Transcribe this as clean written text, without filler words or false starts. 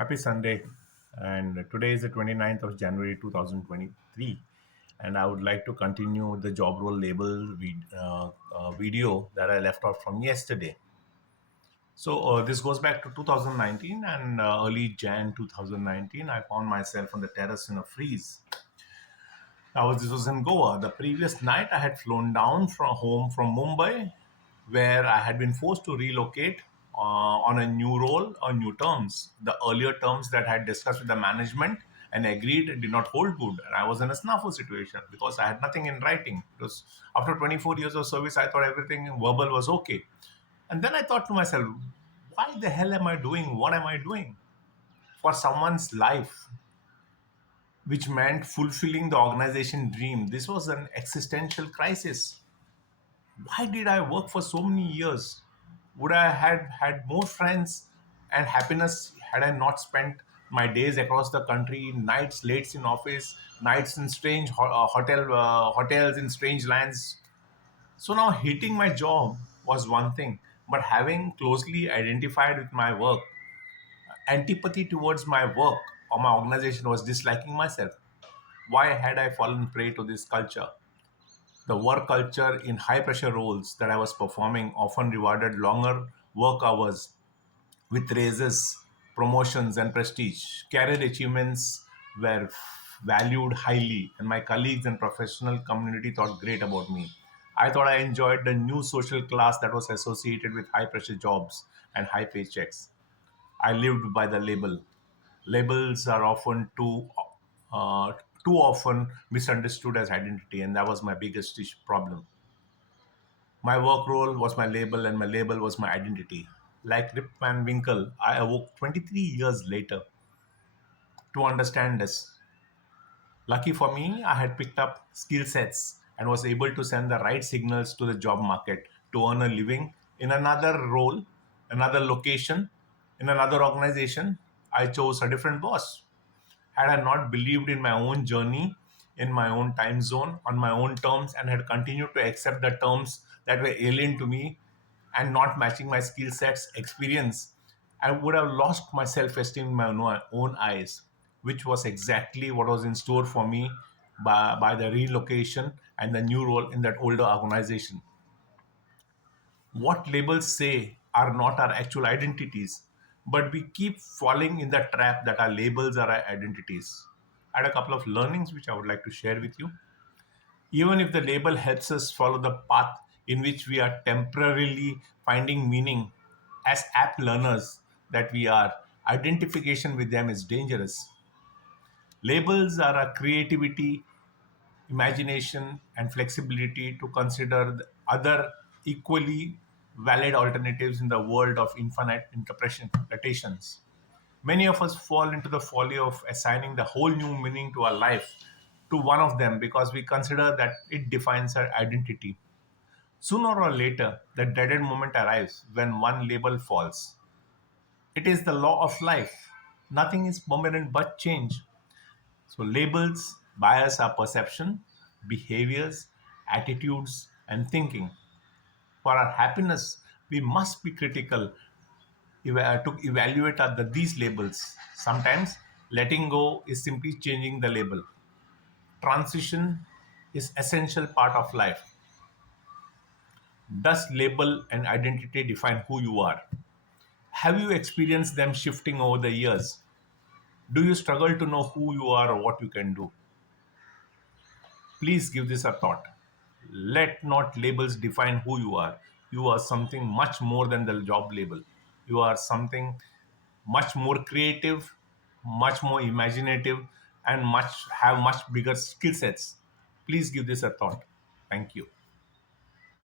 Happy Sunday. And today is the 29th of January 2023. And I would like to continue the job role label video that I left off from yesterday. So this goes back to 2019 and early Jan 2019. I found myself on the terrace in a freeze. This was in Goa. The previous night, I had flown down from home from Mumbai, where I had been forced to relocate on a new role on new terms. The earlier terms that I had discussed with the management and agreed did not hold good, and I was in a snafu situation because I had nothing in writing. It was after 24 years of service, I thought everything verbal was okay, and then I thought to myself, why the hell am I doing? What am I doing for someone's life? Which meant fulfilling the organization dream. This was an existential crisis. Why did I work for so many years? Would I had had more friends and happiness had I not spent my days across the country, nights late in office, nights in strange hotels in strange lands? So now hating my job was one thing, but having closely identified with my work, antipathy towards my work or my organization was disliking myself. Why had I fallen prey to this culture? The work culture in high pressure roles that I was performing often rewarded longer work hours with raises, promotions, and prestige. Career achievements were valued highly, and my colleagues and professional community thought great about me. I thought I enjoyed the new social class that was associated with high pressure jobs and high paychecks. I lived by the label. Labels are often uh, too often misunderstood as identity, and that was my biggest problem. My work role was my label, and my label was my identity. Like Rip Van Winkle, I awoke 23 years later to understand this. Lucky for me, I had picked up skill sets and was able to send the right signals to the job market to earn a living in another role, another location, in another organization. I chose a different boss. Had I not believed in my own journey, in my own time zone, on my own terms, and had continued to accept the terms that were alien to me and not matching my skill sets, experience, I would have lost my self esteem in my own eyes, which was exactly what was in store for me by the relocation and the new role in that older organization. What labels say are not our actual identities, but we keep falling in the trap that our labels are our identities. I had a couple of learnings which I would like to share with you. Even if the label helps us follow the path in which we are temporarily finding meaning as app learners that we are, identification with them is dangerous. Labels are our creativity, imagination, and flexibility to consider the other equally valid alternatives in the world of infinite interpretations. Many of us fall into the folly of assigning the whole new meaning to our life to one of them because we consider that it defines our identity. Sooner or later, the dreaded moment arrives when one label falls. It is the law of life. Nothing is permanent but change. So, labels bias our perception, behaviors, attitudes, and thinking. For our happiness, we must be critical to evaluate these labels. Sometimes letting go is simply changing the label. Transition is essential part of life. Does label and identity define who you are? Have you experienced them shifting over the years? Do you struggle to know who you are or what you can do? Please give this a thought. Let not labels define who you are. You are something much more than the job label. You are something much more creative, much more imaginative, and much bigger skill sets. Please give this a thought. Thank you.